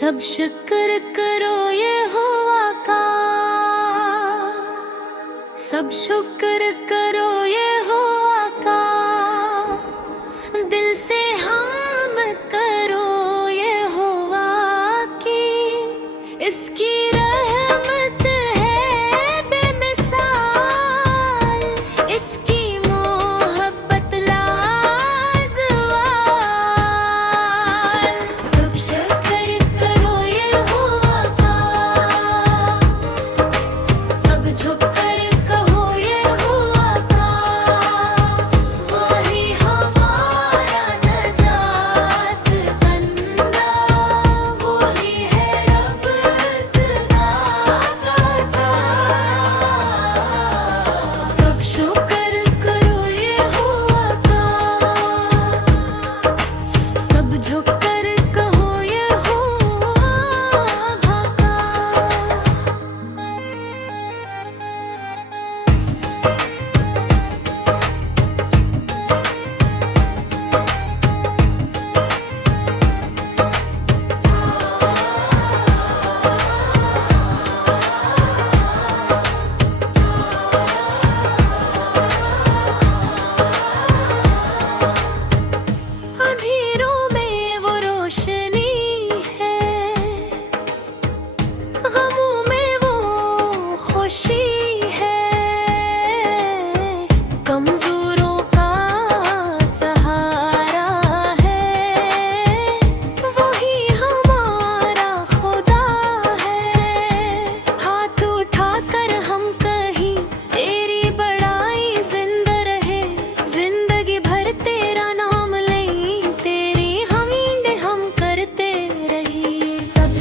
सब शुक्र करो ये हुआ का, सब शुक्र करो ये हुआ का, दिल से हम करो ये हुआ की, इसकी रहमत है बेमिसाल, इसकी मोहब्बत लाजवाल। सब शुक्र करो ये हुआ का, सब झुक कर कहो ये हुआ का, वही हमारा नजात बंदा, वही है रब सदा का साया। सब शुक्र करो ये हुआ का, सब झुक कर कहो ये हुआ का। अंधेरों में वो रोशनी है, गमों में वो खुशी है, कमजोरों का सहारा है, वही हमारा खुदा है। हाथ उठाकर हम कहीं तेरी बड़ाई जिंदा रहे, जिंदगी भर तेरा नाम लें, तेरी हमद हम करते रही। सब